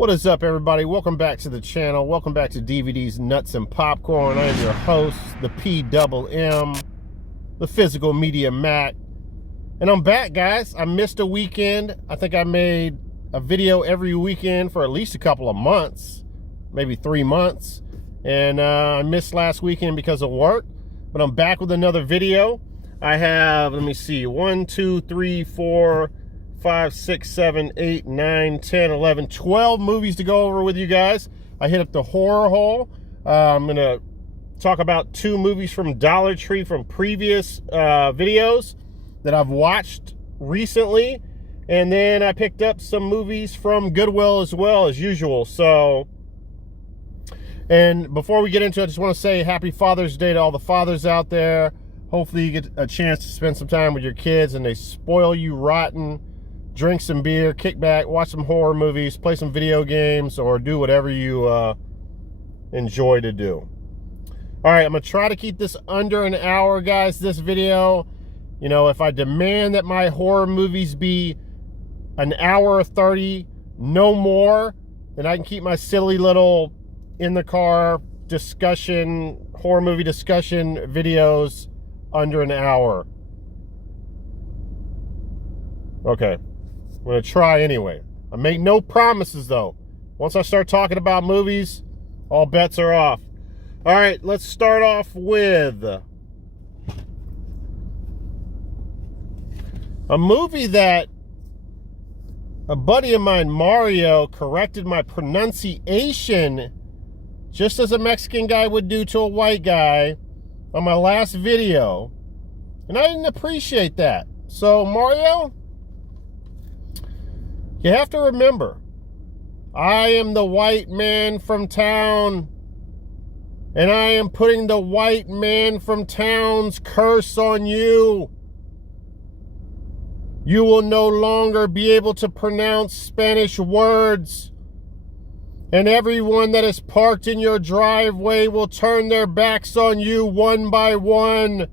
What is up, everybody? Welcome back to the channel. Welcome back to DVDs, Nuts, and Popcorn. I am your host, the PMM, the Physical Media Mack. And I'm back, guys. I missed a weekend. I think I made a video every weekend for at least a couple of months, maybe 3 months. And I missed last weekend because of work. But I'm back with another video. I have, let me see, 1, 2, 3, 4, 5, 6, 7, 8, 9, 10, 11, 12 movies to go over with you guys. I hit up the horror hole. I'm going to talk about 2 movies from Dollar Tree from previous videos that I've watched recently. And then I picked up some movies from Goodwill as well, as usual. So, and before we get into it, I just want to say happy Father's Day to all the fathers out there. Hopefully you get a chance to spend some time with your kids and they spoil you rotten. Drink some beer, kick back, watch some horror movies, play some video games, or do whatever you enjoy to do. All right, I'm going to try to keep this under an hour, guys, this video. You know, if I demand that my horror movies be an hour 30, no more, then I can keep my silly little in-the-car discussion, horror movie discussion videos under an hour. Okay. I'm going to try anyway. I make no promises, though. Once I start talking about movies, all bets are off. All right, let's start off with a movie that a buddy of mine, Mario, corrected my pronunciation just as a Mexican guy would do to a white guy on my last video. And I didn't appreciate that. So, Mario, you have to remember, I am the white man from town, and I am putting the white man from town's curse on you. You will no longer be able to pronounce Spanish words, and everyone that is parked in your driveway will turn their backs on you one by one,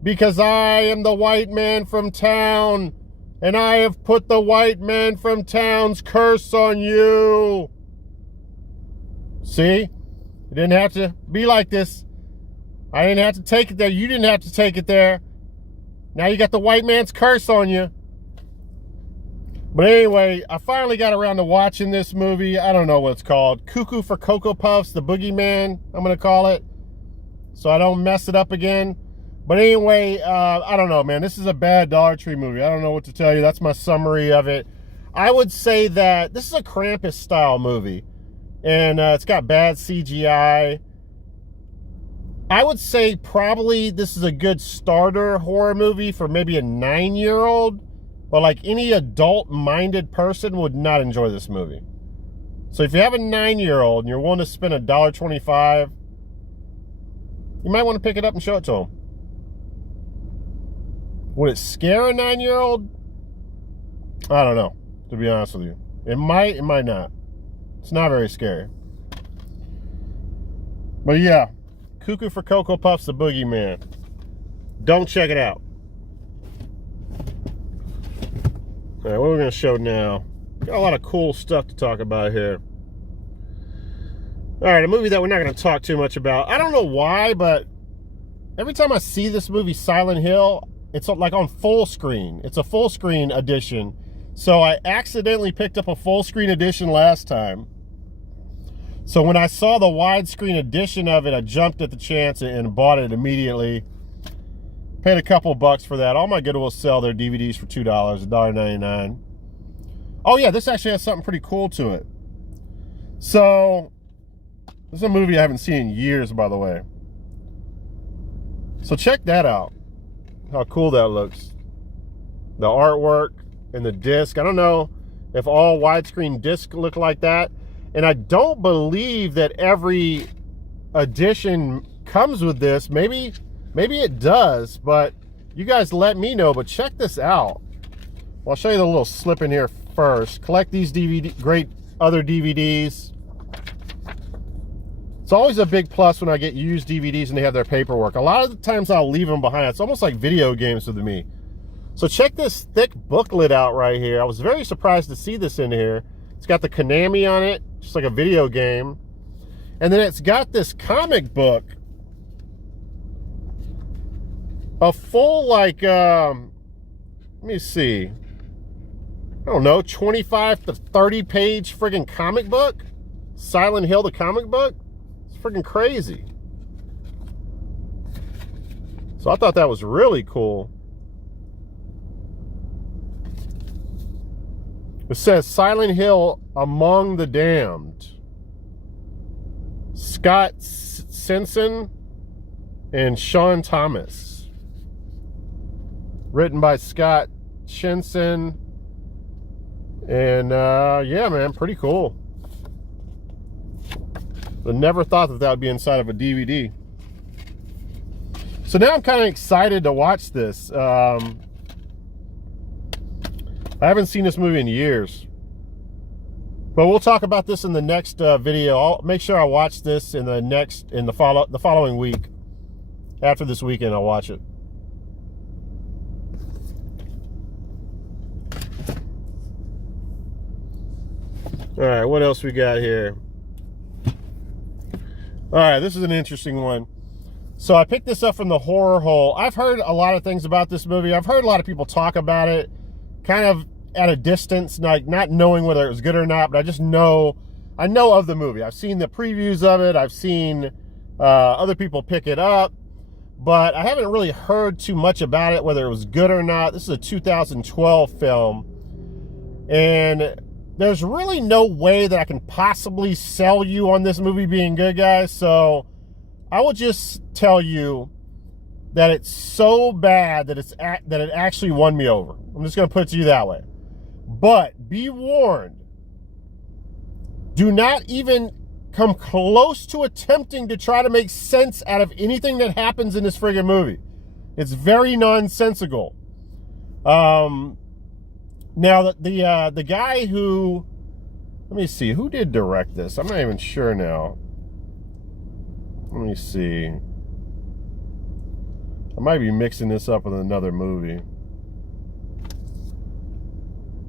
because I am the white man from town. And I have put the white man from town's curse on you. See? It didn't have to be like this. I didn't have to take it there. You didn't have to take it there. Now you got the white man's curse on you. But anyway, I finally got around to watching this movie. I don't know what it's called. Cuckoo for Cocoa Puffs, the Boogeyman, I'm going to call it. So I don't mess it up again. But anyway, I don't know, man. This is a bad Dollar Tree movie. I don't know what to tell you. That's my summary of it. I would say that this is a Krampus-style movie. And it's got bad CGI. I would say probably this is a good starter horror movie for maybe a 9-year-old. But like any adult-minded person would not enjoy this movie. So if you have a 9-year-old and you're willing to spend $1.25, you might want to pick it up and show it to them. Would it scare a 9-year-old? I don't know, to be honest with you. It might not. It's not very scary. But yeah, Cuckoo for Cocoa Puffs, the Boogeyman. Don't check it out. All right, what are we going to show now? Got a lot of cool stuff to talk about here. All right, a movie that we're not going to talk too much about. I don't know why, but every time I see this movie, Silent Hill, it's like on full screen. It's a full screen edition. So I accidentally picked up a full screen edition last time. So when I saw the widescreen edition of it, I jumped at the chance and bought it immediately. Paid a couple bucks for that. All my Goodwill sell their DVDs for $2, $1.99. Oh yeah, this actually has something pretty cool to it. So this is a movie I haven't seen in years, by the way. So check that out. How cool that looks. The artwork and the disc. I don't know if all widescreen discs look like that. And I don't believe that every edition comes with this. Maybe it does, but you guys let me know. But check this out. Well, I'll show you the little slip in here first. Collect these great other DVDs. It's always a big plus when I get used DVDs and they have their paperwork. A lot of the times I'll leave them behind. It's almost like video games with me. So check this thick booklet out right here. I was very surprised to see this in here. It's got the Konami on it, just like a video game. And then it's got this comic book. A full, like, let me see. I don't know, 25 to 30 page friggin' comic book. Silent Hill, the comic book. It's friggin' crazy. So I thought that was really cool. It says Silent Hill Among the Damned. Scott Simpson and Sean Thomas. Written by Scott Shinson. And yeah, man, pretty cool. I never thought that would be inside of a DVD. So now I'm kind of excited to watch this. I haven't seen this movie in years. But we'll talk about this in the next video. I'll make sure I watch this in the following week. After this weekend, I'll watch it. All right, what else we got here? All right, this is an interesting one. So I picked this up from the Horror Hole. I've heard a lot of things about this movie. I've heard a lot of people talk about it, kind of at a distance, like not knowing whether it was good or not, but I know of the movie. I've seen the previews of it. I've seen other people pick it up, but I haven't really heard too much about it, whether it was good or not. This is a 2012 film, and there's really no way that I can possibly sell you on this movie being good, guys. So I will just tell you that it's so bad that it actually won me over. I'm just going to put it to you that way. But be warned. Do not even come close to attempting to try to make sense out of anything that happens in this friggin' movie. It's very nonsensical. Now, the guy who... Let me see. Who did direct this? I'm not even sure now. Let me see. I might be mixing this up with another movie.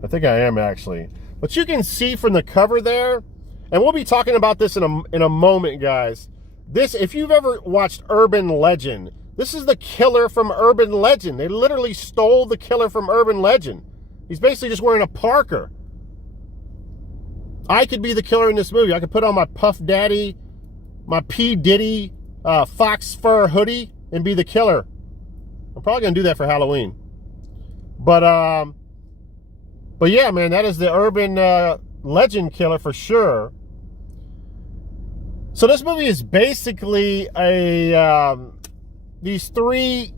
I think I am, actually. But you can see from the cover there, and we'll be talking about this in a moment, guys. This, if you've ever watched Urban Legend, this is the killer from Urban Legend. They literally stole the killer from Urban Legend. He's basically just wearing a Parker. I could be the killer in this movie. I could put on my Puff Daddy, my P. Diddy fox fur hoodie and be the killer. I'm probably going to do that for Halloween. But yeah, man, that is the Urban Legend killer for sure. So this movie is basically these three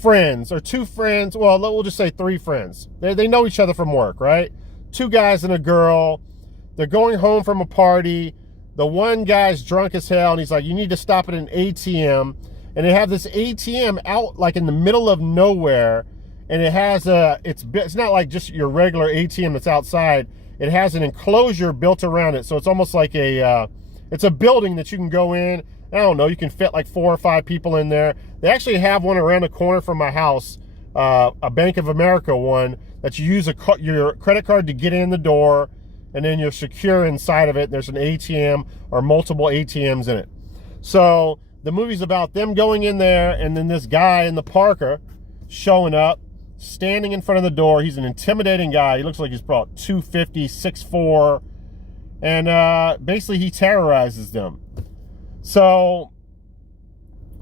friends, or two friends, well, we'll just say three friends. They know each other from work, right? Two guys and a girl. They're going home from a party. The one guy's drunk as hell, and he's like, you need to stop at an ATM. And they have this ATM out like in the middle of nowhere, and it has it's not like just your regular ATM that's outside. It has an enclosure built around it, so it's almost like it's a building that you can go in. I don't know, you can fit like 4 or 5 people in there. They actually have one around the corner from my house, a Bank of America one, that you use your credit card to get in the door, and then you're secure inside of it. There's an ATM or multiple ATMs in it. So the movie's about them going in there, and then this guy in the Parker showing up, standing in front of the door. He's an intimidating guy. He looks like he's about 250, 6'4", and basically he terrorizes them. So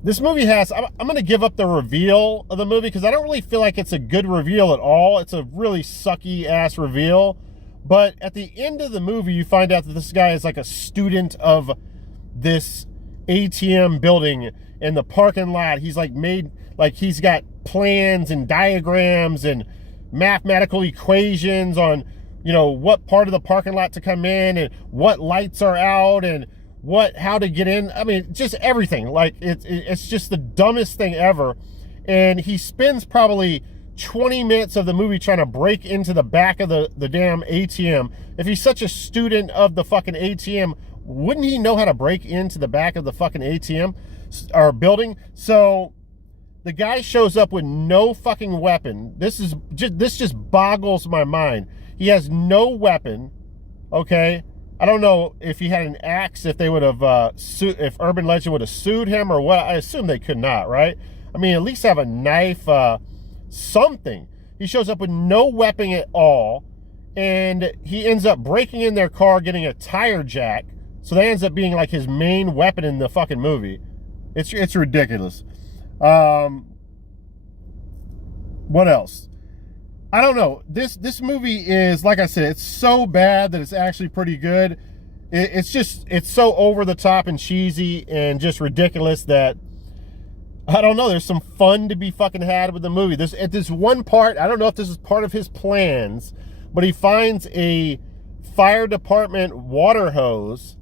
this movie has, I'm going to give up the reveal of the movie because I don't really feel like it's a good reveal at all. It's a really sucky ass reveal. But at the end of the movie, you find out that this guy is like a student of this ATM building in the parking lot. He's like he's got plans and diagrams and mathematical equations on, you know, what part of the parking lot to come in and what lights are out and how to get in. I mean, just everything. Like it's just the dumbest thing ever. And he spends probably 20 minutes of the movie trying to break into the back of the damn ATM. If he's such a student of the fucking ATM, wouldn't he know how to break into the back of the fucking ATM or building? So the guy shows up with no fucking weapon. This just boggles my mind. He has no weapon. Okay, I don't know if he had an axe, if they would have if Urban Legend would have sued him or what. I assume they could not, right? I mean, at least have a knife, something. He shows up with no weapon at all, and he ends up breaking in their car, getting a tire jack. So that ends up being like his main weapon in the fucking movie. It's ridiculous. What else? I don't know. This movie is, like I said, it's so bad that it's actually pretty good. It's so over the top and cheesy and just ridiculous that, I don't know, there's some fun to be fucking had with the movie. At this one part, I don't know if this is part of his plans, but he finds a fire department water hose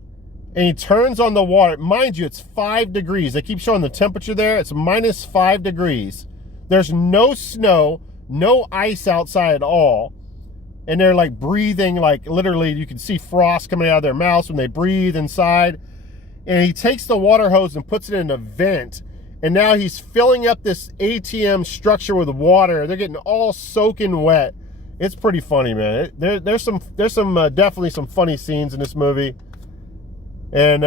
and he turns on the water. Mind you, it's 5 degrees. They keep showing the temperature there. It's minus 5 degrees. There's no snow, no ice outside at all. And they're like breathing, like literally you can see frost coming out of their mouths when they breathe inside. And he takes the water hose and puts it in a vent. And now he's filling up this ATM structure with water. They're getting all soaking wet. It's pretty funny, man. There's some definitely some funny scenes in this movie. And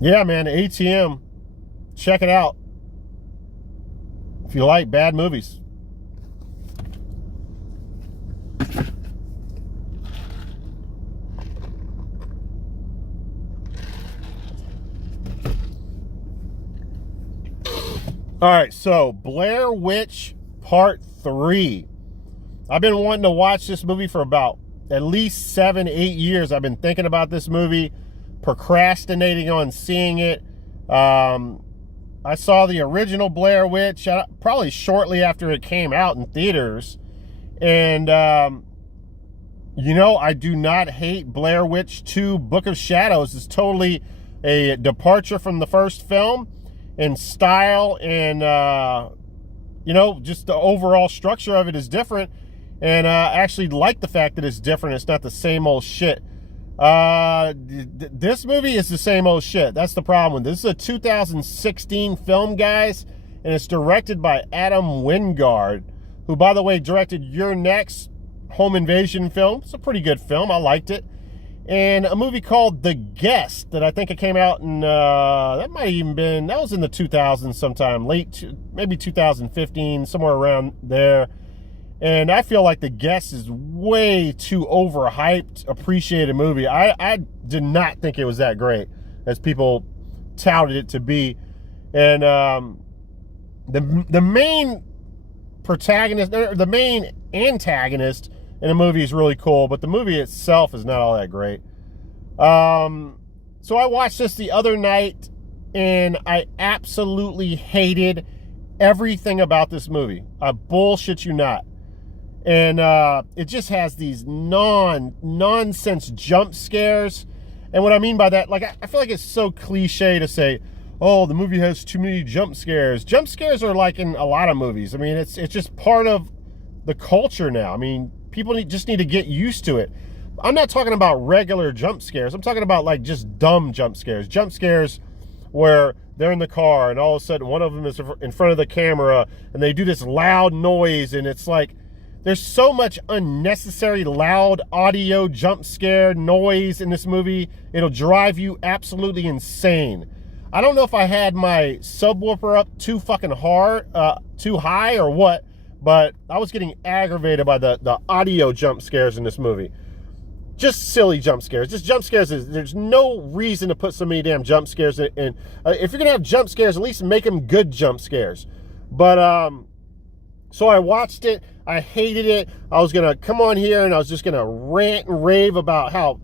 yeah, man, ATM, check it out if you like bad movies. All right, so Blair Witch Part 3. I've been wanting to watch this movie for about at least 7-8 years. I've been thinking about this movie, procrastinating on seeing it. I saw the original Blair Witch probably shortly after it came out in theaters. And, you know, I do not hate Blair Witch 2 Book of Shadows. It's totally a departure from the first film in style, and, you know, just the overall structure of it is different. And I actually like the fact that it's different. It's not the same old shit. This movie is the same old shit. That's the problem. This is a 2016 film, guys, and it's directed by Adam Wingard, who, by the way, directed Your Next home invasion film. It's a pretty good film. I liked it. And a movie called The Guest that I think it came out in, that might have even been, that was in the 2000s sometime, maybe 2015, somewhere around there. And I feel like The Guest is way too overhyped, appreciated movie. I did not think it was that great as people touted it to be. And the main protagonist, or the main antagonist in the movie is really cool, but the movie itself is not all that great. So I watched this the other night, and I absolutely hated everything about this movie. I bullshit you not. And it just has these nonsense jump scares. And what I mean by that, like, I feel like it's so cliche to say, oh, the movie has too many jump scares. Jump scares are like in a lot of movies. I mean, it's just part of the culture now. I mean, people just need to get used to it. I'm not talking about regular jump scares. I'm talking about like just dumb jump scares. Jump scares where they're in the car and all of a sudden one of them is in front of the camera and they do this loud noise, and it's like, there's so much unnecessary loud audio jump scare noise in this movie. It'll drive you absolutely insane. I don't know if I had my subwoofer up too fucking hard, too high or what, but I was getting aggravated by the audio jump scares in this movie. Just silly jump scares. Just jump scares. There's no reason to put so many damn jump scares in. If you're going to have jump scares, at least make them good jump scares. But, so I watched it. I hated it. I was going to come on here and I was just going to rant and rave about how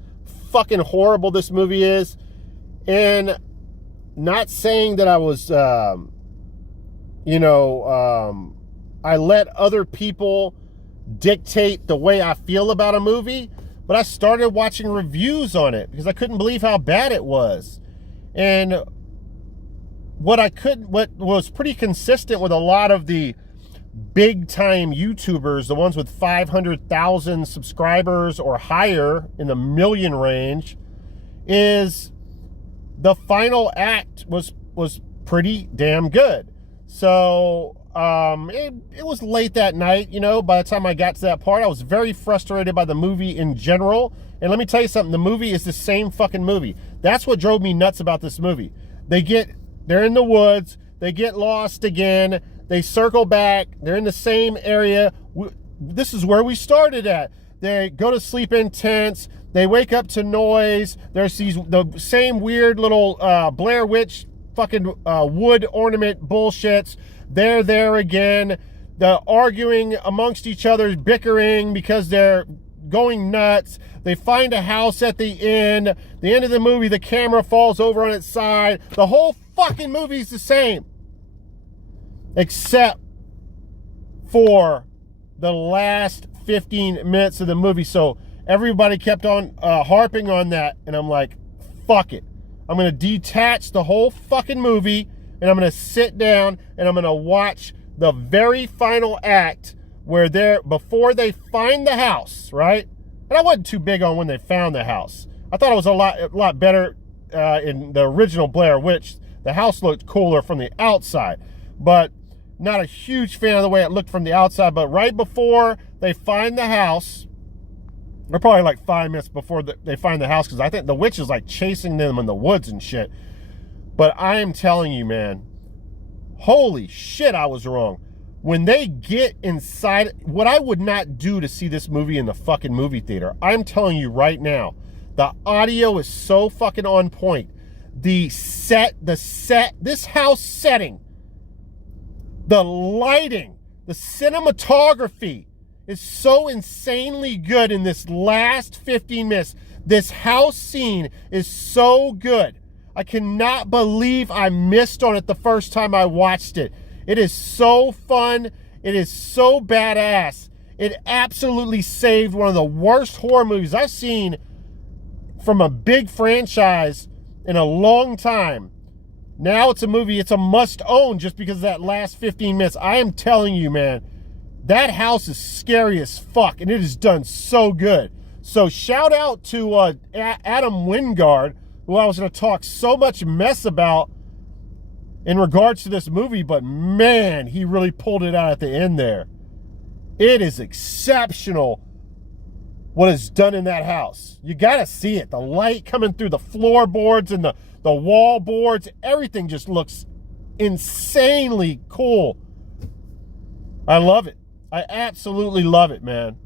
fucking horrible this movie is. And not saying that I was, you know, I let other people dictate the way I feel about a movie, but I started watching reviews on it because I couldn't believe how bad it was. And what was pretty consistent with a lot of the big time YouTubers, the ones with 500,000 subscribers or higher, in the million range, is the final act was pretty damn good. So it was late that night, you know. By the time I got to that part, I was very frustrated by the movie in general. And let me tell you something, the movie is the same fucking movie. That's what drove me nuts about this movie. They're in the woods, they get lost again, they circle back, they're in the same area. This is where we started at. They go to sleep in tents, they wake up to noise, there's the same weird little Blair Witch fucking wood ornament bullshits. They're there again. The arguing amongst each other, bickering because they're going nuts. They find a house at the end. The end of the movie, the camera falls over on its side. The whole fucking movie's the same. Except for the last 15 minutes of the movie. So everybody kept on harping on that. And I'm like, fuck it. I'm going to detach the whole fucking movie. And I'm going to sit down and I'm going to watch the very final act where before they find the house, right? And I wasn't too big on when they found the house. I thought it was a lot better in the original Blair Witch. The house looked cooler from the outside, but not a huge fan of the way it looked from the outside. But right before they find the house, they're probably like 5 minutes before they find the house, because I think the witch is like chasing them in the woods and shit. But I am telling you, man, holy shit, I was wrong. When they get inside, what I would not do to see this movie in the fucking movie theater, I'm telling you right now, the audio is so fucking on point. This house setting, the lighting, the cinematography is so insanely good in this last 15 minutes. This house scene is so good. I cannot believe I missed on it the first time I watched it. It is so fun. It is so badass. It absolutely saved one of the worst horror movies I've seen from a big franchise in a long time. Now it's a movie, it's a must own just because of that last 15 minutes. I am telling you, man, that house is scary as fuck, and it is done so good. So shout out to Adam Wingard, who I was going to talk so much mess about in regards to this movie, but man, he really pulled it out at the end there. It is exceptional what is done in that house. You got to see it. The light coming through the floorboards and the wall boards, everything just looks insanely cool. I love it. I absolutely love it, man.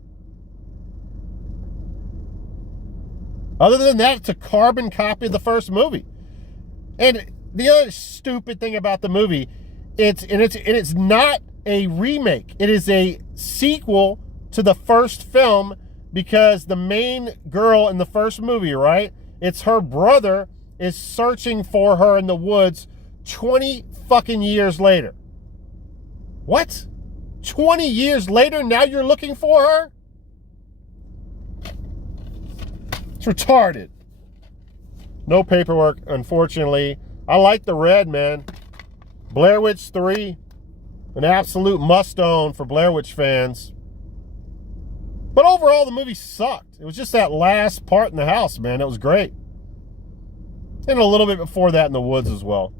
Other than that, it's a carbon copy of the first movie. And the other stupid thing about the movie, it's not a remake. It is a sequel to the first film, because the main girl in the first movie, right? It's her brother is searching for her in the woods 20 fucking years later. What? 20 years later, now you're looking for her? It's retarded. No paperwork, unfortunately. I like the red, man. Blair Witch 3, an absolute must-own for Blair Witch fans. But overall, the movie sucked. It was just that last part in the house, man. It was great. And a little bit before that in the woods as well.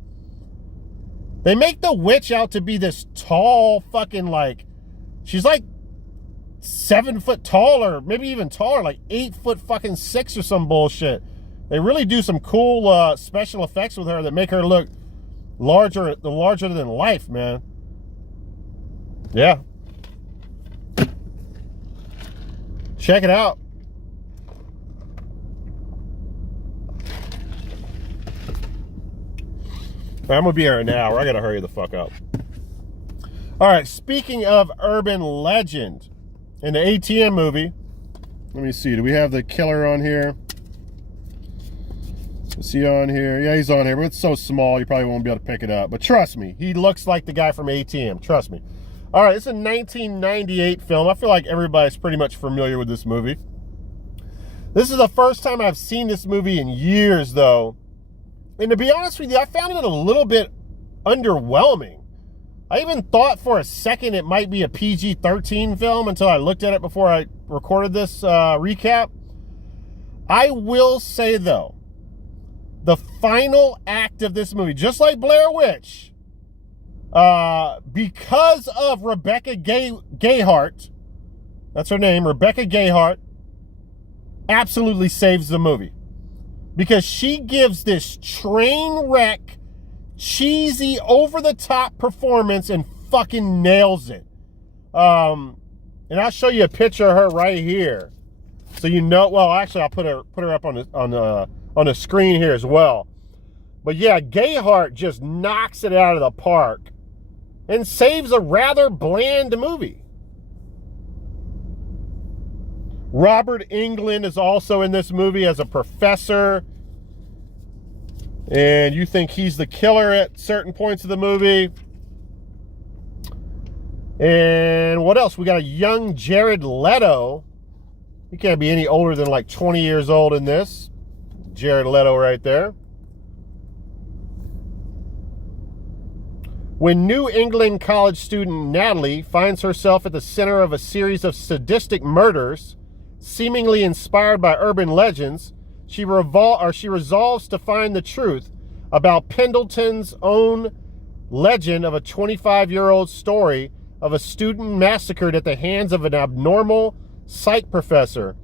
They make the witch out to be this tall fucking, like, she's like 7 foot tall, or maybe even taller, like 8 foot fucking 6 or some bullshit. They really do some cool special effects with her that make her look larger than life, man. Yeah. Check it out. I'm gonna be here an hour. I gotta hurry the fuck up. All right, speaking of urban legend, in the ATM movie, let me see, do we have the killer on here? Is he on here? Yeah, he's on here, but it's so small you probably won't be able to pick it up. But trust me, he looks like the guy from ATM. Trust me. All right, it's a 1998 film. I feel like everybody's pretty much familiar with this movie. This is the first time I've seen this movie in years, though. And to be honest with you, I found it a little bit underwhelming. I even thought for a second it might be a PG-13 film until I looked at it before I recorded this recap. I will say, though, the final act of this movie, just like Blair Witch, because of Rebecca Gayheart, that's her name, Rebecca Gayheart, absolutely saves the movie. Because she gives this train wreck, cheesy, over-the-top performance and fucking nails it. And I'll show you a picture of her right here. So you know, well, actually, I'll put her up on the screen here as well. But yeah, Gayheart just knocks it out of the park and saves a rather bland movie. Robert Englund is also in this movie as a professor. And you think he's the killer at certain points of the movie. And what else? We got a young Jared Leto. He can't be any older than like 20 years old in this. Jared Leto right there. When New England college student Natalie finds herself at the center of a series of sadistic murders, seemingly inspired by urban legends, she resolves to find the truth about Pendleton's own legend of a 25-year-old story of a student massacred at the hands of an abnormal psych professor.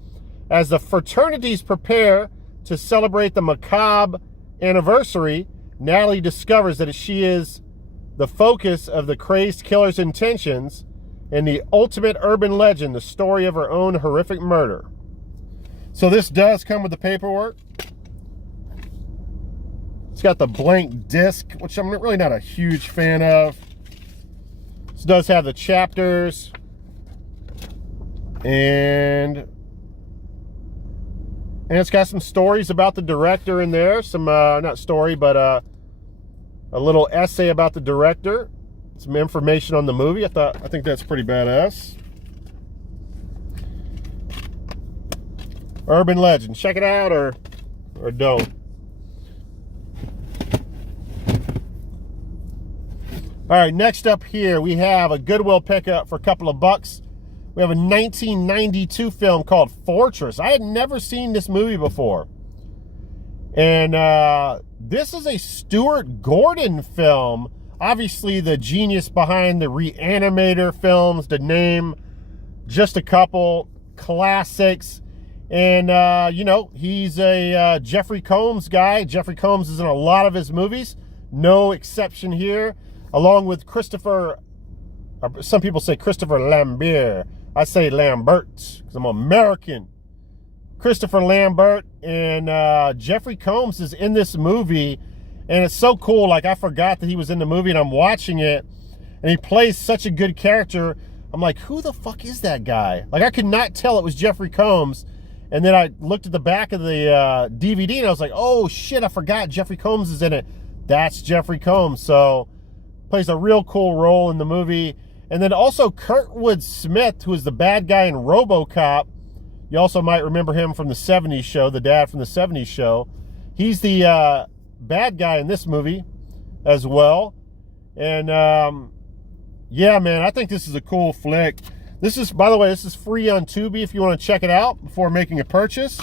As the fraternities prepare to celebrate the macabre anniversary, Natalie discovers that she is the focus of the crazed killer's intentions and the ultimate urban legend, the story of her own horrific murder. So this does come with the paperwork. It's got the blank disc, which I'm really not a huge fan of. This does have the chapters. And it's got some stories about the director in there. Some, not story, but a little essay about the director. Some information on the movie. I think that's pretty badass. Urban legend. Check it out or don't. All right, next up here, we have a Goodwill pickup for a couple of bucks. We have a 1992 film called Fortress. I had never seen this movie before. And this is a Stuart Gordon film. Obviously, the genius behind the Reanimator films, to name just a couple classics. And, you know, he's a Jeffrey Combs guy. Jeffrey Combs is in a lot of his movies. No exception here. Along with Christopher, some people say Christopher Lambert. I say Lambert because I'm American. Christopher Lambert and Jeffrey Combs is in this movie. And it's so cool. Like, I forgot that he was in the movie and I'm watching it. And he plays such a good character. I'm like, who the fuck is that guy? Like, I could not tell it was Jeffrey Combs. And then I looked at the back of the DVD and I was like, oh shit, I forgot Jeffrey Combs is in it. That's Jeffrey Combs. So, plays a real cool role in the movie. And then also Kurtwood Smith, who is the bad guy in RoboCop. You also might remember him from the 70s show, the dad from the 70s show. He's the bad guy in this movie as well. And yeah, man, I think this is a cool flick. This is, by the way, this is free on Tubi if you want to check it out before making a purchase.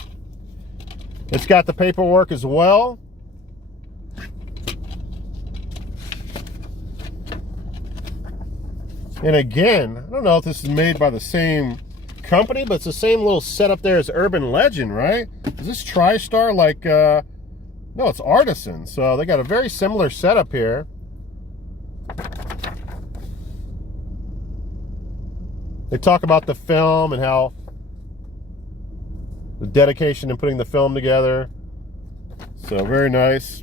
It's got the paperwork as well. And again, I don't know if this is made by the same company, but it's the same little setup there as Urban Legend, right? Is this TriStar like, no, it's Artisan. So they got a very similar setup here. They talk about the film and how the dedication in putting the film together. So very nice.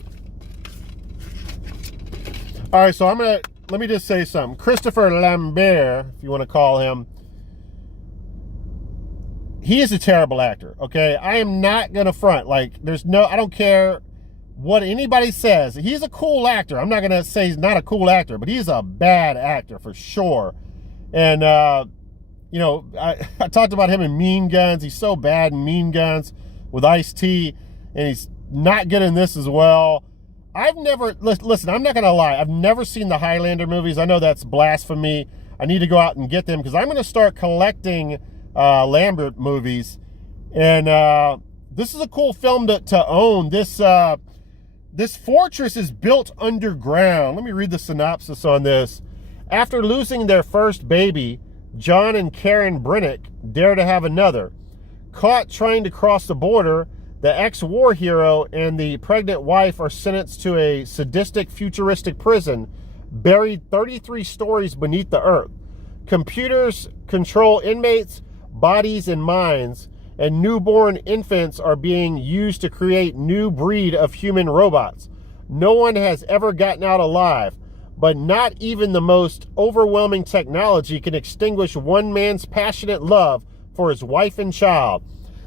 All right, so let me just say something. Christopher Lambert, if you want to call him, he is a terrible actor, okay? I am not going to front. Like, I don't care what anybody says. He's a cool actor. I'm not going to say he's not a cool actor, but he's a bad actor for sure. And, you know, I talked about him in Mean Guns. He's so bad in Mean Guns with Ice-T, and he's not good in this as well. I've never, listen, I'm not going to lie. I've never seen the Highlander movies. I know that's blasphemy. I need to go out and get them because I'm going to start collecting Lambert movies. And this is a cool film to own. This this fortress is built underground. Let me read the synopsis on this. After losing their first baby, John and Karen Brennick dare to have another. Caught trying to cross the border, the ex-war hero and the pregnant wife are sentenced to a sadistic, futuristic prison buried 33 stories beneath the earth. Computers control inmates, bodies, and minds, and newborn infants are being used to create new breed of human robots. No one has ever gotten out alive, but not even the most overwhelming technology can extinguish one man's passionate love for his wife and child.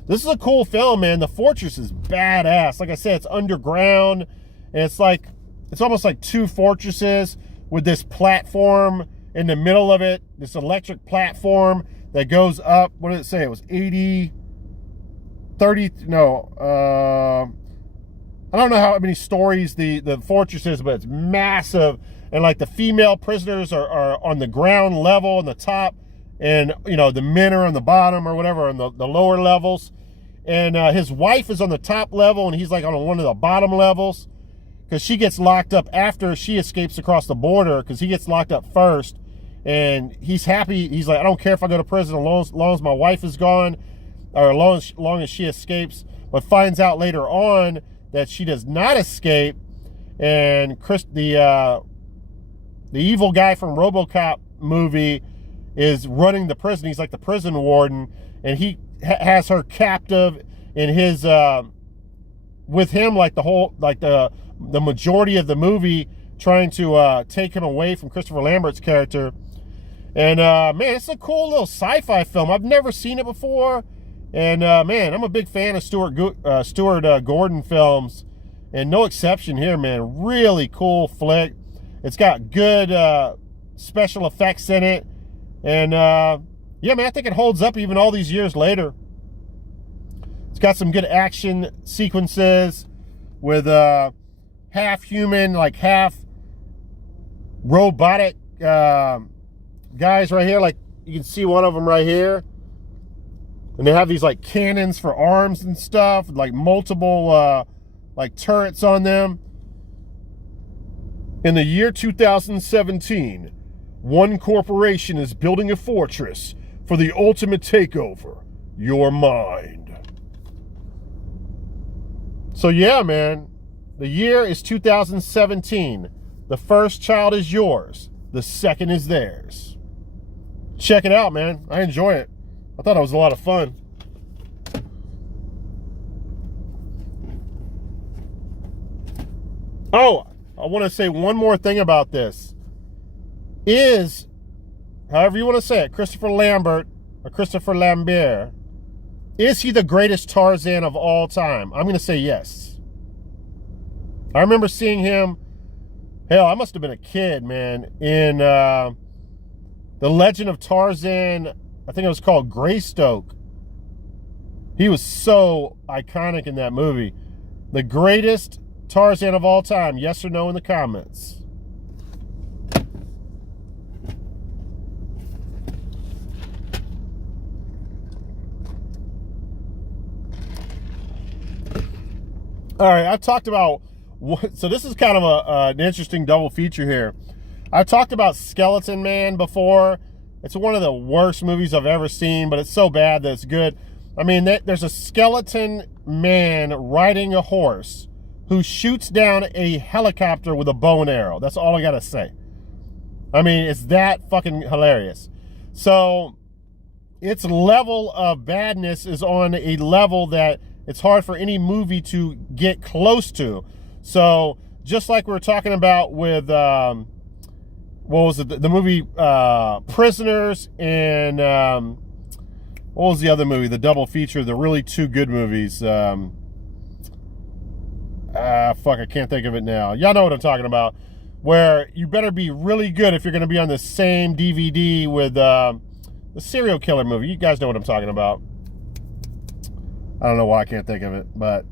This is a cool film, man. The fortress is badass. Like I said, it's underground, and it's almost like two fortresses with this platform in the middle of it, this electric platform that goes up. What did it say? It was 30, no, I don't know how many stories the fortress is, but it's massive. And like the female prisoners are on the ground level on the top, and the men are on the bottom or whatever on the lower levels. And his wife is on the top level, and he's like on one of the bottom levels, because she gets locked up after she escapes across the border, because he gets locked up first. And he's happy. He's like, I don't care if I go to prison as long as my wife is gone, or as long as she escapes. But finds out later on that she does not escape, and the evil guy from RoboCop movie is running the prison. He's like the prison warden, and he has her captive in his with him, like the majority of the movie, trying to take him away from Christopher Lambert's character. And man, it's a cool little sci-fi film. I've never seen it before, and man, I'm a big fan of Stuart Gordon films, and no exception here, man. Really cool flick. It's got good special effects in it, and yeah, man, I think it holds up even all these years later. It's got some good action sequences with half human, like half robotic guys right here. Like you can see one of them right here, and they have these like cannons for arms and stuff, like multiple like turrets on them. In the year 2017, one corporation is building a fortress for the ultimate takeover, your mind. So yeah, man, the year is 2017. The first child is yours. The second is theirs. Check it out, man. I enjoy it. I thought it was a lot of fun. Oh, I want to say one more thing about this. Is, however you want to say it, Christopher Lambert or Christopher Lambert, is he the greatest Tarzan of all time? I'm going to say yes. I remember seeing him, hell, I must have been a kid, man, in The Legend of Tarzan. I think it was called Greystoke. He was so iconic in that movie. The greatest Tarzan of all time, yes or no in the comments. All right, I've talked about, so this is kind of an interesting double feature here. I've talked about Skeleton Man before. It's one of the worst movies I've ever seen, but it's so bad that it's good. I mean, there's a skeleton man riding a horse who shoots down a helicopter with a bow and arrow. That's all I gotta say. I mean, it's that fucking hilarious. So its level of badness is on a level that it's hard for any movie to get close to. So just like we were talking about with what was it, the movie Prisoners, and what was the other movie, the double feature, the really two good movies, fuck, I can't think of it now. Y'all know what I'm talking about. Where you better be really good if you're going to be on the same DVD with the serial killer movie. You guys know what I'm talking about. I don't know why I can't think of it. But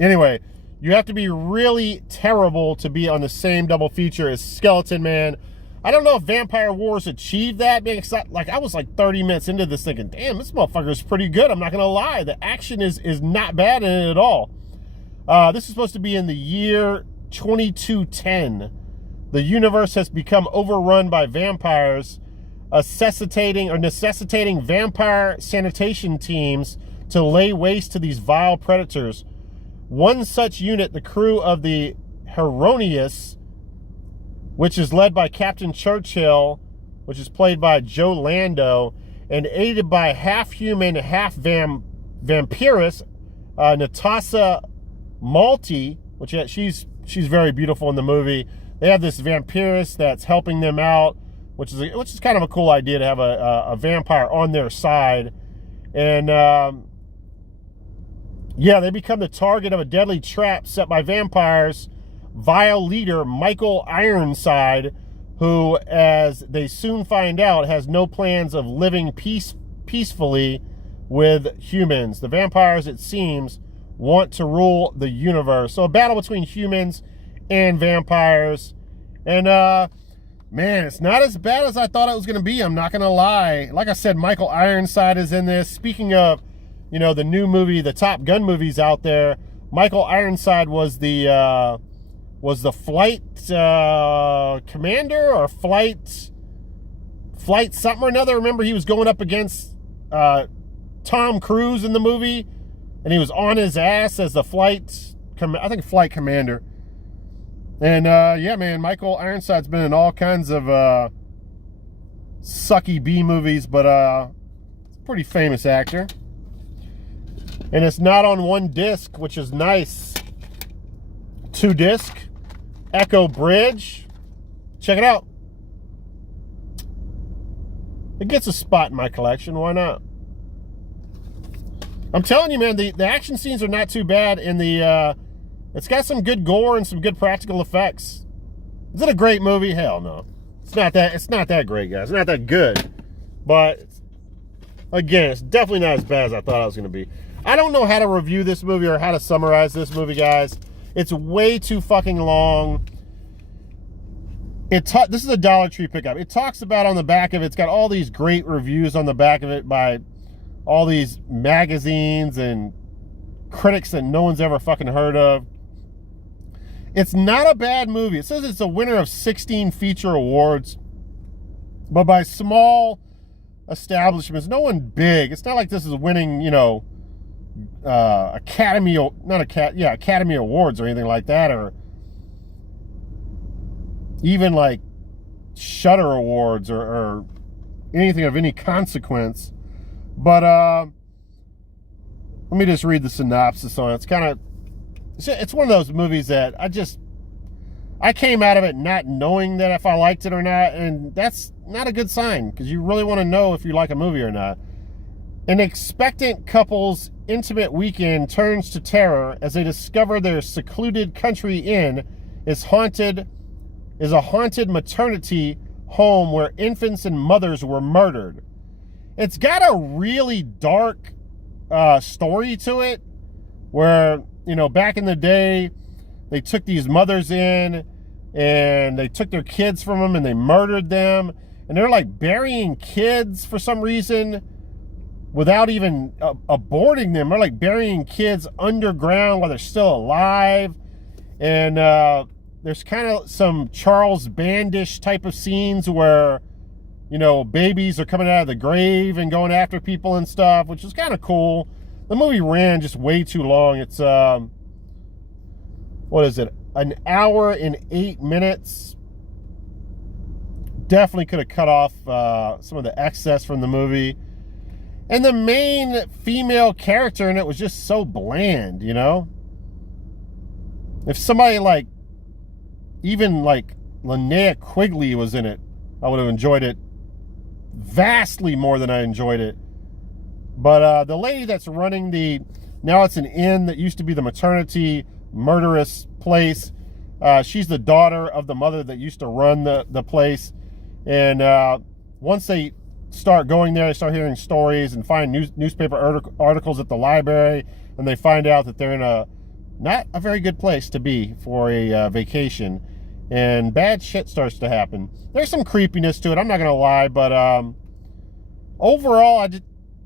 anyway, you have to be really terrible to be on the same double feature as Skeleton Man. I don't know if Vampire Wars achieved that. I was like 30 minutes into this thinking, damn, this motherfucker is pretty good. I'm not going to lie. The action is not bad in it at all. This is supposed to be in the year 2210. The universe has become overrun by vampires, necessitating vampire sanitation teams to lay waste to these vile predators. One such unit, the crew of the Heronius, which is led by Captain Churchill, which is played by Joe Lando, and aided by half-human, half-vampiress Natasha Malty, which she's very beautiful in the movie. They have this vampiress that's helping them out, which is kind of a cool idea to have a vampire on their side. And yeah, they become the target of a deadly trap set by vampires' vile leader Michael Ironside, who, as they soon find out, has no plans of living peacefully with humans. The vampires, it seems, want to rule the universe. So a battle between humans and vampires. And man, it's not as bad as I thought it was going to be. I'm not going to lie. Like I said, Michael Ironside is in this. Speaking of, you know, the new movie, the Top Gun movies out there, Michael Ironside was the flight commander or flight something or another. Remember, he was going up against Tom Cruise in the movie, and he was on his ass as the flight commander. And yeah, man, Michael Ironside's been in all kinds of sucky B movies, but pretty famous actor. And it's not on one disc, which is nice. 2 disc. Echo Bridge. Check it out. It gets a spot in my collection. Why not? I'm telling you, man, the action scenes are not too bad. And it's got some good gore and some good practical effects. Is it a great movie? Hell no. It's not that great, guys. It's not that good. But again, it's definitely not as bad as I thought it was going to be. I don't know how to review this movie or how to summarize this movie, guys. It's way too fucking long. This is a Dollar Tree pickup. It talks about on the back of it, it's got all these great reviews on the back of it by all these magazines and critics that no one's ever fucking heard of. It's not a bad movie. It says it's a winner of 16 feature awards, but by small establishments, no one big. It's not like this is winning, you know, Academy Awards or anything like that, or even like Shutter Awards or anything of any consequence. But let me just read the synopsis on it. It's one of those movies that I came out of it not knowing that if I liked it or not, and that's not a good sign, because you really want to know if you like a movie or not. An expectant couple's intimate weekend turns to terror as they discover their secluded country inn is a haunted maternity home where infants and mothers were murdered. It's got a really dark story to it, where, you know, back in the day, they took these mothers in and they took their kids from them and they murdered them, and they're like burying kids for some reason without even aborting them. They're like burying kids underground while they're still alive. And there's kind of some Charles Bandish type of scenes where, you know, babies are coming out of the grave and going after people and stuff, which is kind of cool. The movie ran just way too long. It's, what is it? 1 hour and 8 minutes. Definitely could have cut off some of the excess from the movie. And the main female character in it was just so bland, you know? If somebody like, even like Linnea Quigley was in it, I would have enjoyed it vastly more than I enjoyed it. But the lady that's running now it's an inn that used to be the maternity murderous place. She's the daughter of the mother that used to run the place. And once they start going there, they start hearing stories and find newspaper articles at the library, and they find out that they're in not a very good place to be for a vacation, and bad shit starts to happen. There's some creepiness to it, I'm not gonna lie, but overall,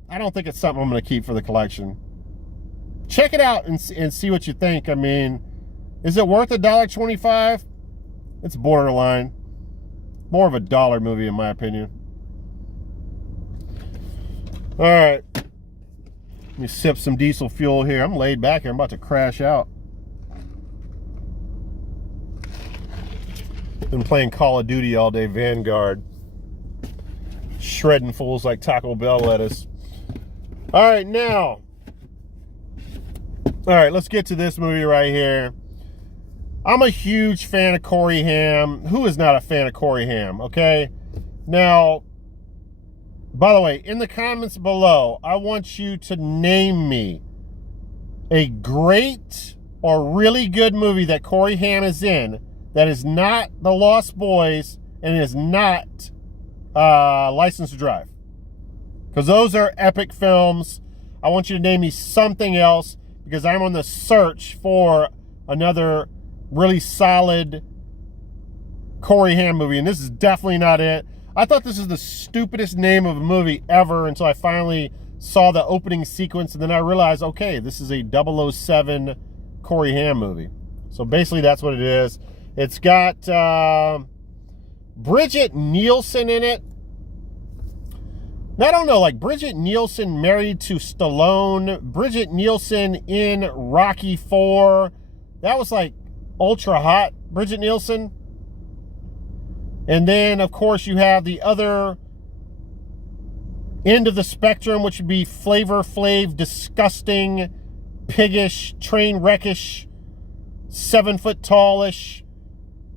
I don't think it's something I'm gonna keep for the collection. check it out and see what you think. I mean, is it worth $1.25? It's borderline. More of a dollar movie in my opinion. All right. Let me sip some diesel fuel here. I'm laid back here. I'm about to crash out. Been playing Call of Duty all day, Vanguard. Shredding fools like Taco Bell lettuce. All right, now. All right, let's get to this movie right here. I'm a huge fan of Corey Haim. Who is not a fan of Corey Haim, okay? Now, by the way, in the comments below, I want you to name me a great or really good movie that Corey Haim is in that is not The Lost Boys and is not License to Drive. Because those are epic films. I want you to name me something else because I'm on the search for another really solid Corey Haim movie, and this is definitely not it. I thought this is the stupidest name of a movie ever until I finally saw the opening sequence, and then I realized, okay, this is a 007 Corey Haim movie. So basically that's what it is. It's got Bridget Nielsen in it. Now, I don't know, like Bridget Nielsen married to Stallone, Bridget Nielsen in Rocky IV. That was like ultra hot Bridget Nielsen. And then, of course, you have the other end of the spectrum, which would be Flavor Flav, disgusting, piggish, train wreckish, 7 foot tallish,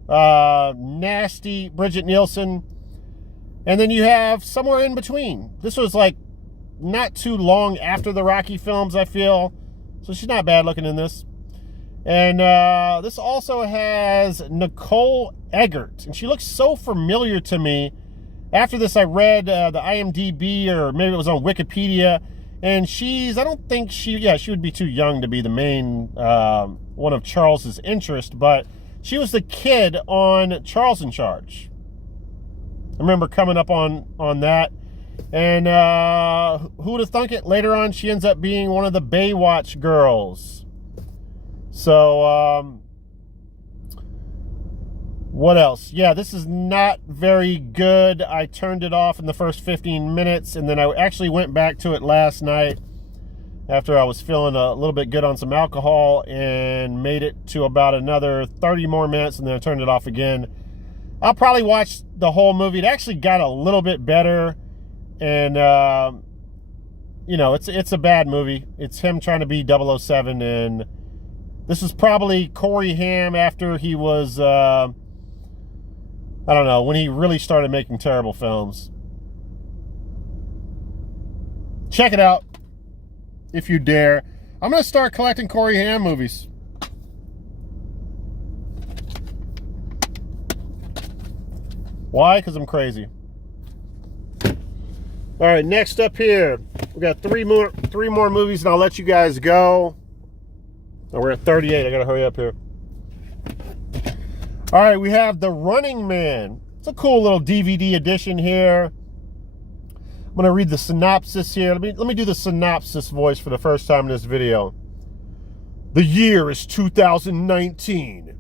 nasty Bridget Nielsen. And then you have somewhere in between. This was like not too long after the Rocky films, I feel. So she's not bad looking in this. And this also has Nicole Eggert. And she looks so familiar to me. After this, I read the IMDb, or maybe it was on Wikipedia. And I don't think she would be too young to be the main one of Charles's interest. But she was the kid on Charles in Charge. I remember coming up on that. And who would have thunk it? Later on, she ends up being one of the Baywatch girls. So, what else? Yeah, this is not very good. I turned it off in the first 15 minutes, and then I actually went back to it last night after I was feeling a little bit good on some alcohol and made it to about another 30 more minutes, and then I turned it off again. I'll probably watch the whole movie. It actually got a little bit better, and, you know, it's a bad movie. It's him trying to be 007, and this is probably Corey Haim after he was, I don't know, when he really started making terrible films. Check it out, if you dare. I'm going to start collecting Corey Haim movies. Why? Because I'm crazy. All right, next up here, we got three more movies, and I'll let you guys go. Oh, we're at 38. I gotta hurry up here. All right, we have The Running Man. It's a cool little DVD edition here. I'm gonna read the synopsis here. Let me do the synopsis voice for the first time in this video. The year is 2019.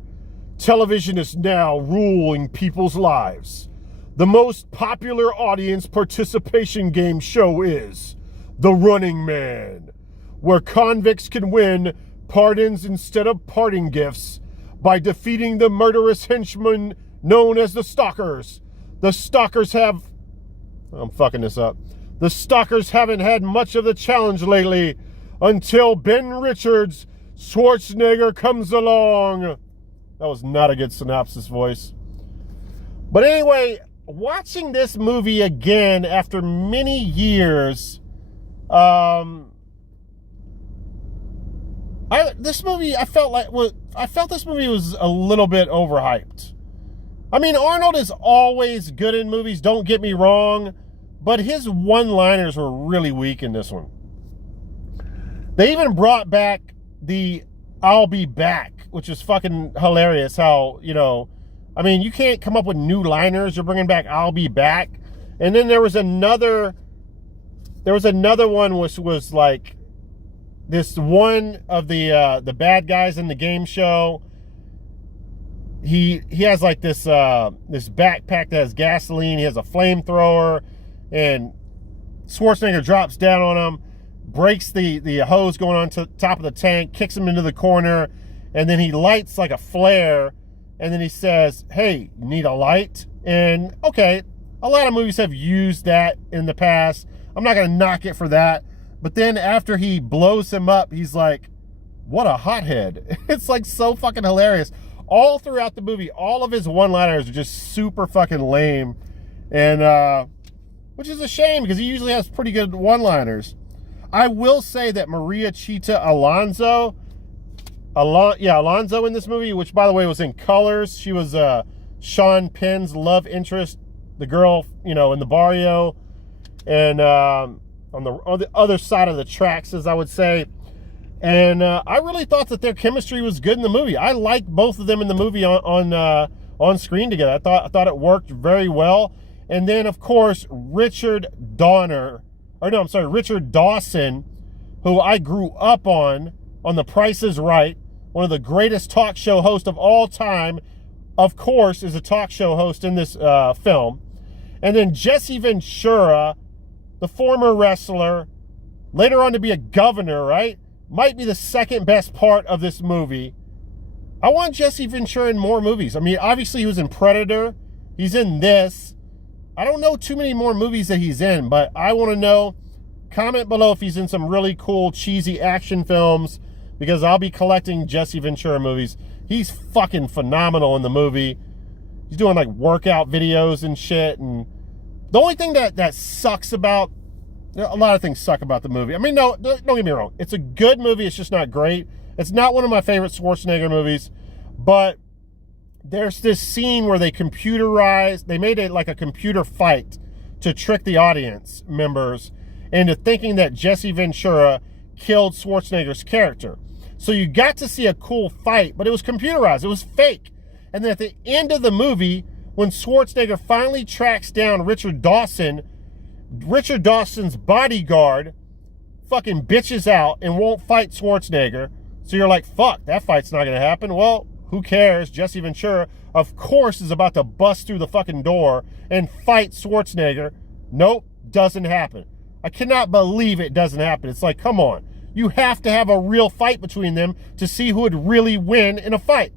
Television is now ruling people's lives. The most popular audience participation game show is The Running Man, where convicts can win pardons instead of parting gifts by defeating the murderous henchmen known as the Stalkers. The Stalkers I'm fucking this up. The Stalkers haven't had much of the challenge lately until Ben Richards' Schwarzenegger comes along. That was not a good synopsis voice. But anyway, watching this movie again after many years, I felt this movie was a little bit overhyped. I mean, Arnold is always good in movies, don't get me wrong, but his one-liners were really weak in this one. They even brought back the I'll be back, which is fucking hilarious how, you know, I mean, you can't come up with new liners. You're bringing back I'll be back. And then there was another one which was like, this one of the bad guys in the game show, he has like this backpack that has gasoline. He has a flamethrower, and Schwarzenegger drops down on him, breaks the hose going on to top of the tank, kicks him into the corner, and then he lights like a flare, and then he says, "Hey, need a light?" And okay, a lot of movies have used that in the past. I'm not gonna knock it for that. But then after he blows him up, he's like, "What a hothead." It's like so fucking hilarious. All throughout the movie, all of his one-liners are just super fucking lame. And, which is a shame because he usually has pretty good one-liners. I will say that Maria Chita Alonso in this movie, which by the way was in Colors. She was Sean Penn's love interest, the girl, in the barrio. And, on the other side of the tracks, as I would say. And I really thought that their chemistry was good in the movie. I liked both of them in the movie on screen together. I thought it worked very well. And then, of course, Richard Dawson, who I grew up on The Price is Right, one of the greatest talk show hosts of all time, of course, is a talk show host in this film. And then Jesse Ventura, the former wrestler, later on to be a governor, right? Might be the second best part of this movie. I want Jesse Ventura in more movies. I mean, obviously he was in Predator. He's in this. I don't know too many more movies that he's in, but I want to know. Comment below if he's in some really cool, cheesy action films, because I'll be collecting Jesse Ventura movies. He's fucking phenomenal in the movie. He's doing like workout videos and shit, and the only thing that sucks about, a lot of things suck about the movie. I mean, no, don't get me wrong. It's a good movie. It's just not great. It's not one of my favorite Schwarzenegger movies, but there's this scene where they made it like a computer fight to trick the audience members into thinking that Jesse Ventura killed Schwarzenegger's character. So you got to see a cool fight, but it was computerized. It was fake. And then at the end of the movie, when Schwarzenegger finally tracks down Richard Dawson's bodyguard fucking bitches out and won't fight Schwarzenegger. So you're like, fuck, that fight's not going to happen. Well, who cares? Jesse Ventura, of course, is about to bust through the fucking door and fight Schwarzenegger. Nope, doesn't happen. I cannot believe it doesn't happen. It's like, come on. You have to have a real fight between them to see who would really win in a fight.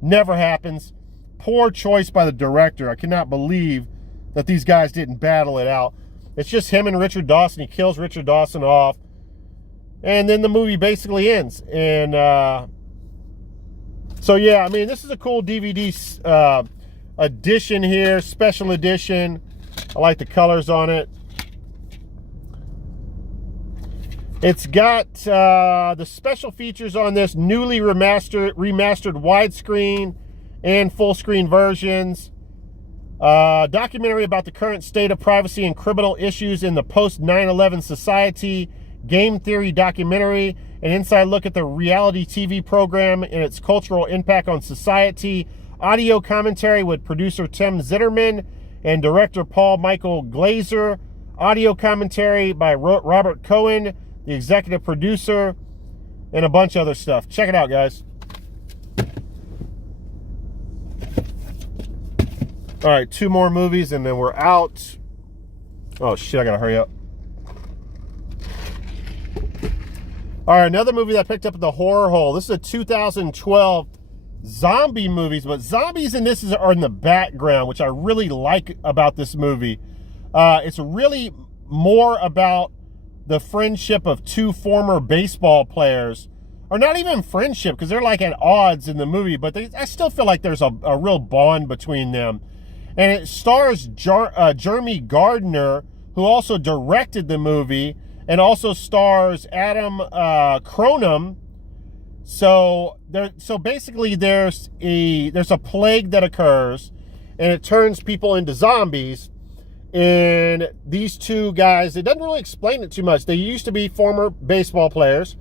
Never happens. Poor choice by the director. I cannot believe that these guys didn't battle it out. It's just him and Richard Dawson. He kills Richard Dawson off. And then the movie basically ends. And so, yeah, I mean, this is a cool DVD edition here. Special edition. I like the colors on it. It's got the special features on this, newly remastered widescreen and full screen versions. Documentary about the current state of privacy and criminal issues in the post 9/11 society. Game theory documentary. An inside look at the reality TV program and its cultural impact on society. Audio commentary with producer Tim Zitterman and director Paul Michael Glazer. Audio commentary by Robert Cohen, the executive producer, and a bunch of other stuff. Check it out, guys. All right, 2 more movies and then we're out. Oh shit, I gotta hurry up. All right, another movie that I picked up at the horror hole. This is a 2012 zombie movies, but zombies in this are in the background, which I really like about this movie. It's really more about the friendship of 2 former baseball players, or not even friendship, because they're like at odds in the movie, but I still feel like there's a real bond between them. And it stars Jeremy Gardner, who also directed the movie, and also stars Adam Cronum. So basically there's a plague that occurs, and it turns people into zombies. And these 2 guys, it doesn't really explain it too much. They used to be former baseball players.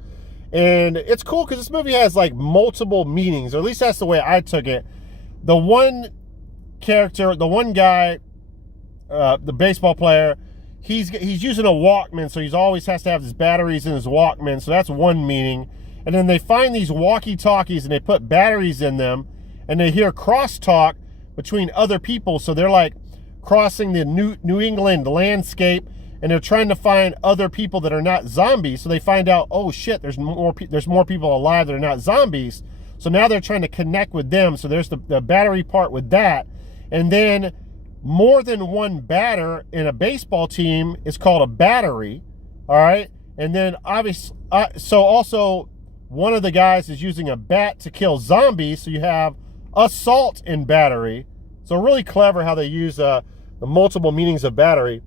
And it's cool because this movie has like multiple meanings, or at least that's the way I took it. The one character, the one guy, the baseball player, he's using a Walkman, so he's always has to have his batteries in his Walkman. So that's one meaning. And then they find these walkie-talkies and they put batteries in them, and they hear crosstalk between other people. So they're like crossing the New England landscape, and they're trying to find other people that are not zombies. So they find out, oh shit, there's more people alive that are not zombies. So now they're trying to connect with them. So there's the battery part with that. And then more than one batter in a baseball team is called a battery. All right. And then obviously, so also one of the guys is using a bat to kill zombies. So you have assault and battery. So really clever how they use the multiple meanings of battery.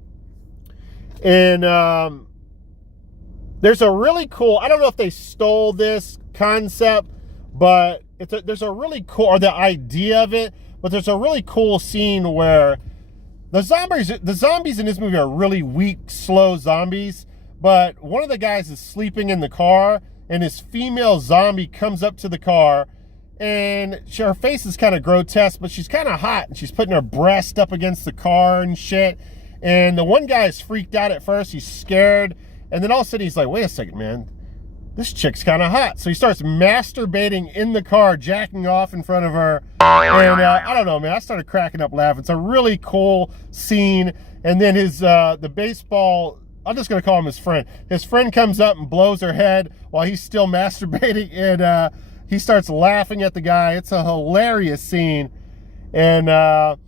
And there's a really cool, I don't know if they stole this concept, but there's a really cool, or the idea of it, but there's a really cool scene where the zombies in this movie are really weak, slow zombies, but one of the guys is sleeping in the car, and this female zombie comes up to the car, and her face is kind of grotesque, but she's kind of hot, and she's putting her breast up against the car and shit. And the one guy is freaked out at first. He's scared. And then all of a sudden he's like, wait a second, man. This chick's kind of hot. So he starts masturbating in the car, jacking off in front of her. And I don't know, man. I started cracking up laughing. It's a really cool scene. And then the baseball, I'm just going to call him his friend. His friend comes up and blows her head while he's still masturbating. And he starts laughing at the guy. It's a hilarious scene. And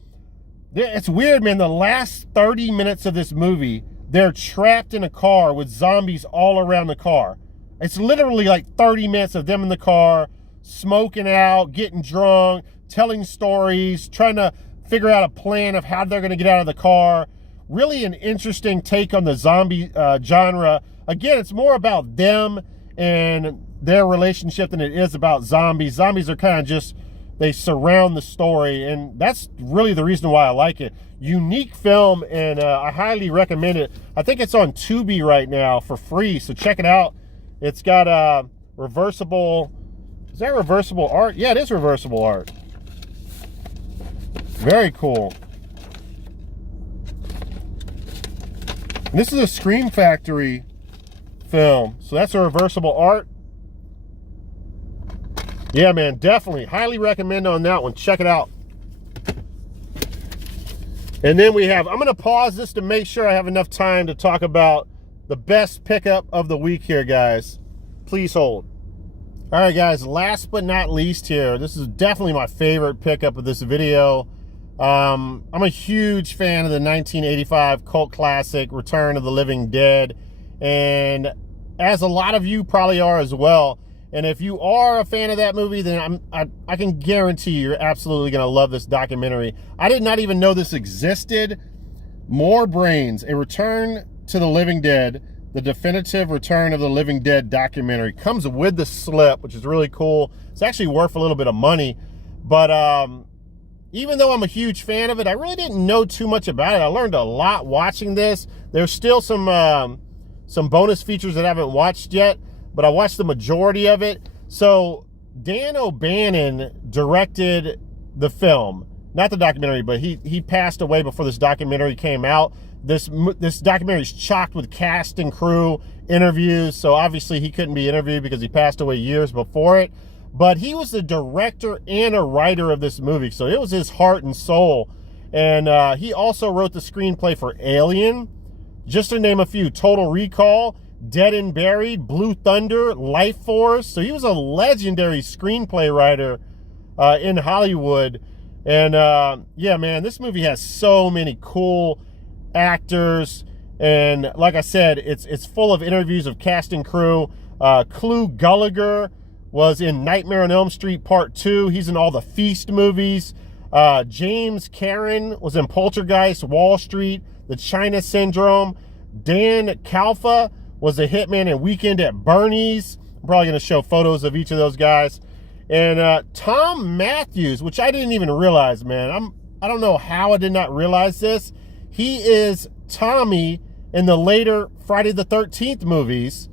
it's weird, man. The last 30 minutes of this movie, they're trapped in a car with zombies all around the car. It's literally like 30 minutes of them in the car, smoking out, getting drunk, telling stories, trying to figure out a plan of how they're going to get out of the car. Really an interesting take on the zombie genre. Again, it's more about them and their relationship than it is about zombies. Zombies are kind of just, they surround the story, and that's really the reason why I like it. Unique film, and I highly recommend it. I think it's on Tubi right now for free, so check it out. It's got reversible, is that reversible art? Yeah, it is reversible art. Very cool. And this is a Scream Factory film, so that's a reversible art. Yeah, man, definitely. Highly recommend on that one. Check it out. And then we have, I'm going to pause this to make sure I have enough time to talk about the best pickup of the week here, guys. Please hold. All right, guys, last but not least here, this is definitely my favorite pickup of this video. I'm a huge fan of the 1985 cult classic, Return of the Living Dead. And as a lot of you probably are as well. And if you are a fan of that movie, then I can guarantee you're absolutely going to love this documentary. I did not even know this existed. More Brains, A Return to the Living Dead, the definitive Return of the Living Dead documentary. Comes with the slip, which is really cool. It's actually worth a little bit of money. But even though I'm a huge fan of it, I really didn't know too much about it. I learned a lot watching this. There's still some bonus features that I haven't watched yet, but I watched the majority of it. So Dan O'Bannon directed the film, not the documentary, but he passed away before this documentary came out. This documentary is chocked with cast and crew interviews, so obviously he couldn't be interviewed because he passed away years before it. But he was the director and a writer of this movie, so it was his heart and soul. And he also wrote the screenplay for Alien, just to name a few: Total Recall, Dead and Buried, Blue Thunder, Life Force. So he was a legendary screenplay writer in Hollywood. And yeah, man, this movie has so many cool actors. And like I said, it's full of interviews of cast and crew. Clu Gulager was in Nightmare on Elm Street Part 2. He's in all the Feast movies. James Karen was in Poltergeist, Wall Street, The China Syndrome. Dan Kalfa was a hitman in Weekend at Bernie's. I'm probably going to show photos of each of those guys. And Tom Matthews, which I didn't even realize, man. I don't know how I did not realize this. He is Tommy in the later Friday the 13th movies.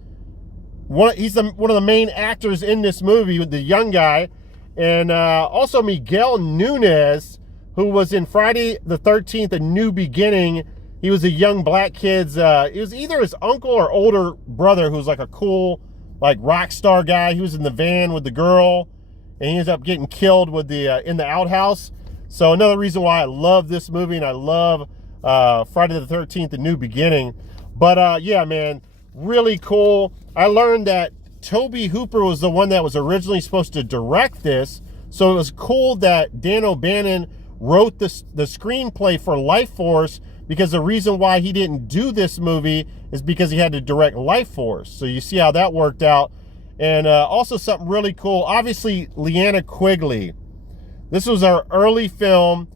He's one of the main actors in this movie with the young guy. And also Miguel Nunez, who was in Friday the 13th, A New Beginning. He was a young black kid's, it was either his uncle or older brother who's like a cool, like rock star guy. He was in the van with the girl, and he ends up getting killed with the in the outhouse. So another reason why I love this movie, and I love Friday the 13th, A New Beginning. But yeah, man, really cool. I learned that Tobe Hooper was the one that was originally supposed to direct this. So it was cool that Dan O'Bannon wrote the screenplay for Life Force, because the reason why he didn't do this movie is because he had to direct Life Force. So you see how that worked out. And also something really cool, obviously Leanna Quigley. This was her early film,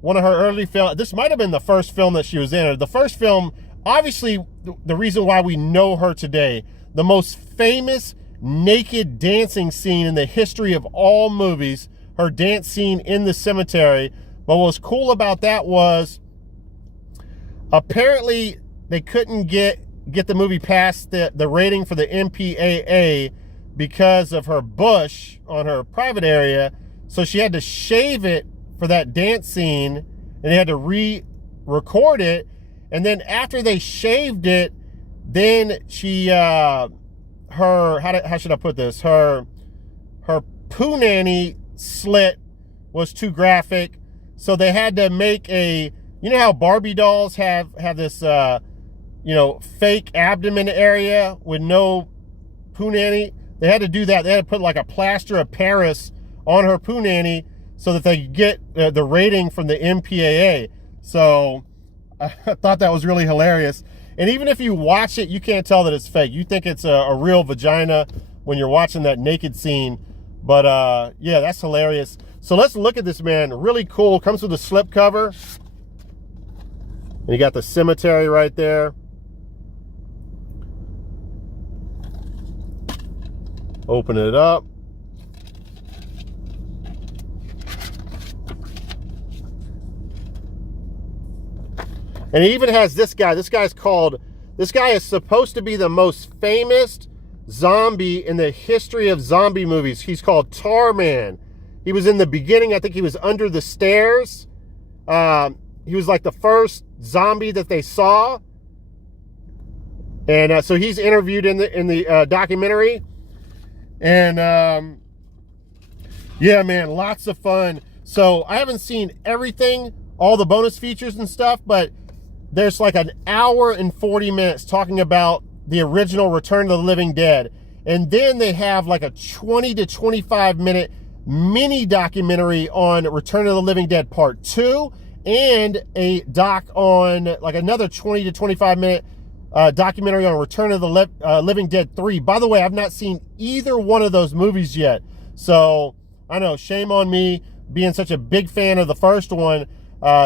one of her early films. This might have been the first film that she was in. The first film, obviously the reason why we know her today, the most famous naked dancing scene in the history of all movies, her dance scene in the cemetery. But what was cool about that was, apparently they couldn't get the movie past the rating for the MPAA because of her bush on her private area. So she had to shave it for that dance scene, and they had to re-record it. And then after they shaved it, then she, how should I put this? Her poo nanny slit was too graphic. So they had to make a, you know how Barbie dolls have this, you know, fake abdomen area with no poo nanny? They had to do that. They had to put like a plaster of Paris on her poo nanny so that they could get the rating from the MPAA. So I thought that was really hilarious. And even if you watch it, you can't tell that it's fake. You think it's a real vagina when you're watching that naked scene. But yeah, that's hilarious. So let's look at this, man. Really cool. Comes with a slip cover. And you got the cemetery right there. Open it up. And it even has this guy. This guy is supposed to be the most famous zombie in the history of zombie movies. He's called Tarman. He was in the beginning. I think he was under the stairs. He was like the first zombie that they saw. And so he's interviewed in the documentary. And yeah, man, lots of fun. So I haven't seen everything, all the bonus features and stuff, but there's like an hour and 40 minutes talking about the original Return of the Living Dead. And then they have like a 20 to 25 minute mini documentary on Return of the Living Dead Part 2, and a doc on like another 20 to 25 minute documentary on Return of the Living Dead 3. By the way, I've not seen either one of those movies yet. So I know, shame on me being such a big fan of the first one.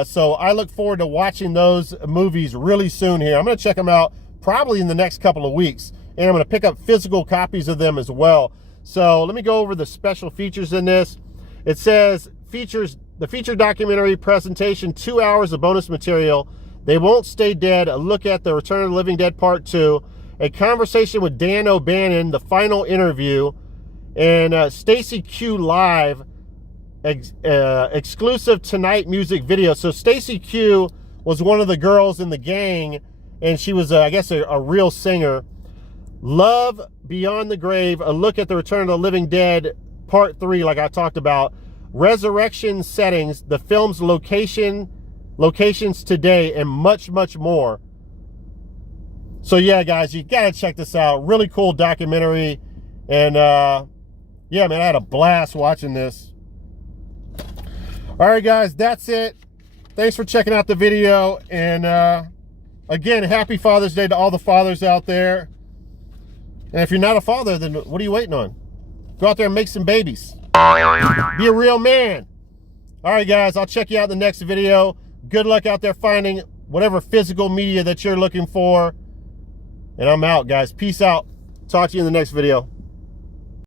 So I look forward to watching those movies really soon here. I'm going to check them out probably in the next couple of weeks. And I'm going to pick up physical copies of them as well. So let me go over the special features in this. It says the feature documentary presentation, 2 hours of bonus material. They Won't Stay Dead, a look at the Return of the Living Dead Part 2. A conversation with Dan O'Bannon, the final interview. And Stacy Q Live, exclusive tonight music video. So Stacy Q was one of the girls in the gang, and she was, I guess, a real singer. Love Beyond the Grave, a look at the Return of the Living Dead Part 3, like I talked about. Resurrection settings, the film's locations today, and much, much more. So yeah, guys, you gotta check this out. Really cool documentary. And yeah, man, I had a blast watching this. All right, guys, that's it. Thanks for checking out the video. And again, happy Father's Day to all the fathers out there. And if you're not a father, then what are you waiting on? Go out there and make some babies. Be a real man. All right, guys, I'll check you out in the next video. Good luck out there finding whatever physical media that you're looking for. And I'm out, guys. Peace out. Talk to you in the next video.